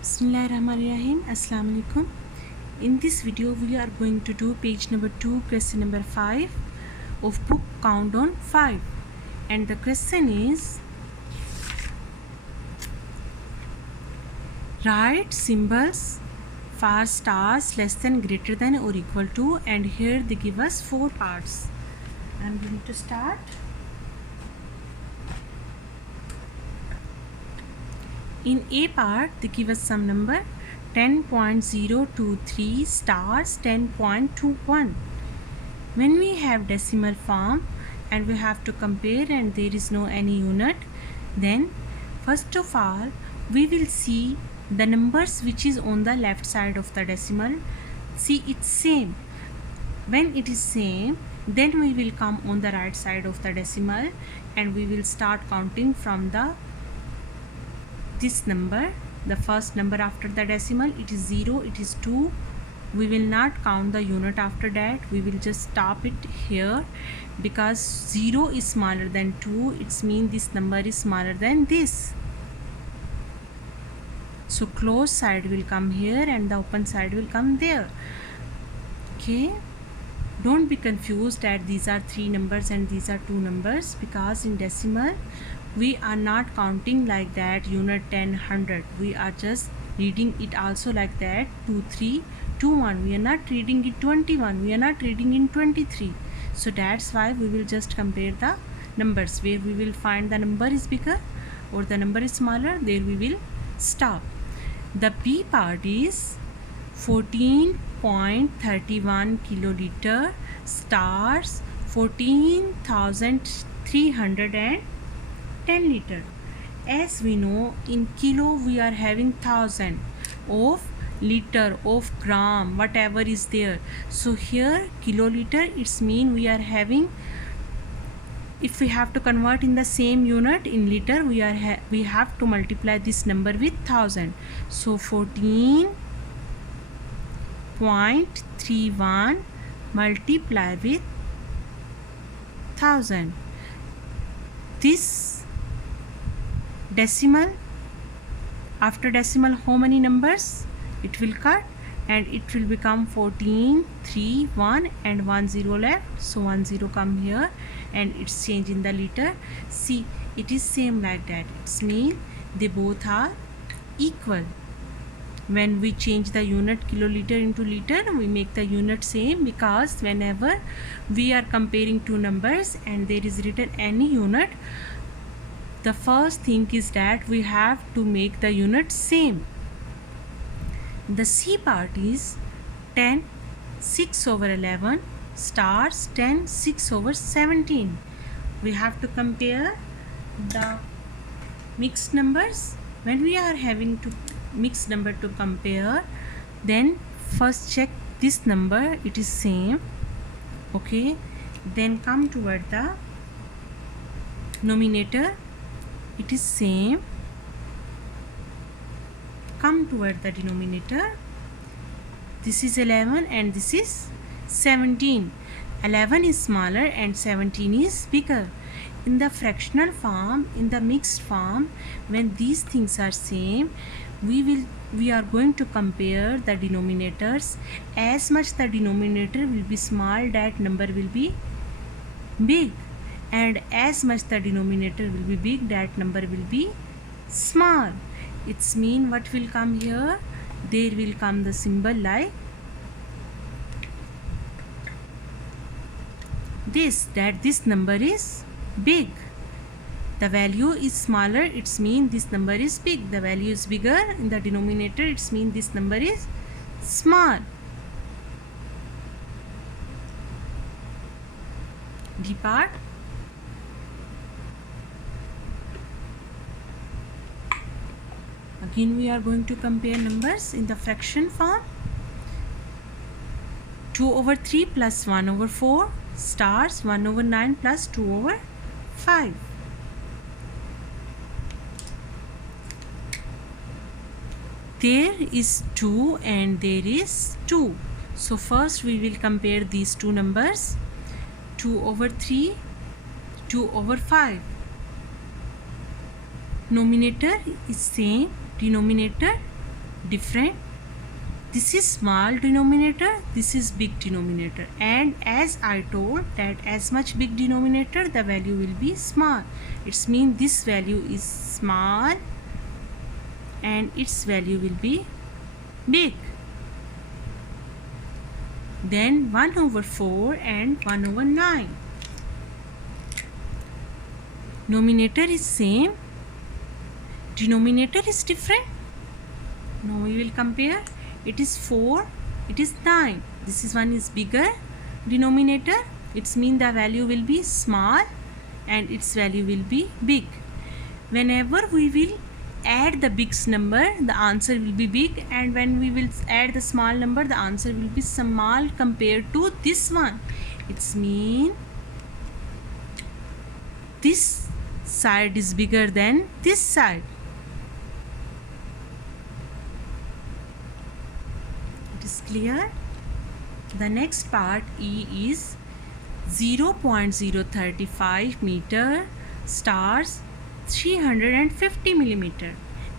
Bismillahirrahmanirrahim. Assalamu alaikum. In this video, we are going to do page number 2, question number 5 of book Countdown 5. And the question is, write symbols for stars less than, greater than or equal to, and here they give us 4 parts. I am going to start. In A part, they give us some number 10.023 stars 10.21. When we have decimal form and we have to compare and there is no any unit, then first of all we will see the numbers which is on the left side of the decimal. See, it's same. When it is same, then we will come on the right side of the decimal and we will start counting from this number, the first number after the decimal. It is 0, it is 2. We will not count the unit after that. We will just stop it here because 0 is smaller than 2. It means this number is smaller than this. So closed side will come here and the open side will come there. Okay. Don't be confused that these are 3 numbers and these are 2 numbers, because in decimal we are not counting like that unit 10, 100. We are just reading it also like that 2, 3, 2, 1. We are not reading it 21. We are not reading in 23. So that's why we will just compare the numbers. Where we will find the number is bigger or the number is smaller, there we will stop. The B part is 14.31 kiloliter stars 14,310 liter. As we know, in kilo we are having 1000, of liter, of gram, whatever is there. So here kiloliter, it's mean we are having, if we have to convert in the same unit in liter, we have to multiply this number with 1000. So 14.31 multiply with 1000. This decimal, after decimal how many numbers it will cut, and it will become 14, 3, 1 and 1 0 left. So 1 0 come here and it's changed in the liter. See, it is same like that. It's mean they both are equal. When we change the unit kiloliter into liter, we make the unit same, because whenever we are comparing two numbers and there is written any unit, the first thing is that we have to make the unit same. The C part is 10 6 over 11 stars 10 6 over 17. We have to compare the mixed numbers. When we are having to mixed number to compare, then first check this number, it is same. Okay, then come toward the numerator, it is same. Come toward the denominator, this is 11 and this is 17. 11 is smaller and 17 is bigger. In the fractional form, in the mixed form, when these things are same, we are going to compare the denominators. As much the denominator will be small, that number will be big, and as much the denominator will be big, that number will be small. It's mean what will come here? There will come the symbol like this, that this number is big. The value is smaller, it's mean this number is big. The value is bigger in the denominator, it's mean this number is small. D part. Again we are going to compare numbers in the fraction form. 2 over 3 plus 1 over 4 stars 1 over 9 plus 2 over 5. There is 2 and there is 2. So first we will compare these two numbers. 2 over 3, 2 over 5. Numerator is same, denominator different. This is small denominator, this is big denominator, and as I told that as much big denominator the value will be small. It means this value is small and its value will be big. Then 1 over 4 and 1 over 9. Numerator is same, denominator is different. Now we will compare. It is 4, it is 9. This is one is bigger denominator. It means the value will be small and its value will be big. Whenever we will add the big number, the answer will be big, and when we will add the small number, the answer will be small compared to this one. It means this side is bigger than this side. It is clear? The next part E is 0.035 meter stars 350 millimeter,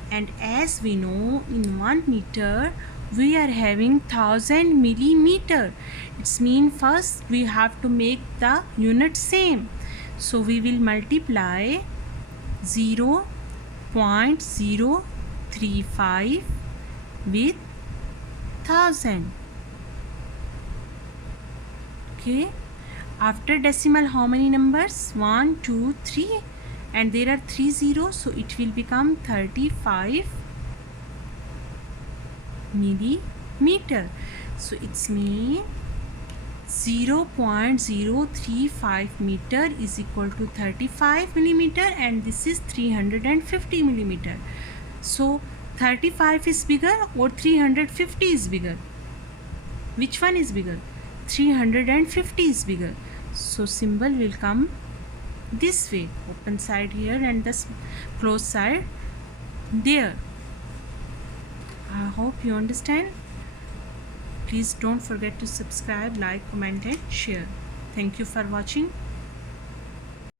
and as we know in 1 meter we are having 1000 millimeter. It means first we have to make the unit same, so we will multiply 0.035 with 1000. Okay, after decimal how many numbers? 1, 2, 3, and there are 3 zeros, so it will become 35 millimeter. So it's mean 0.035 meter is equal to 35 millimeter, and this is 350 millimeter. So 35 is bigger or 350 is bigger? Which one is bigger? 350 is bigger. So symbol will come this way, open side here and the closed side there. I hope you understand. Please don't forget to subscribe, like, comment and share. Thank you for watching.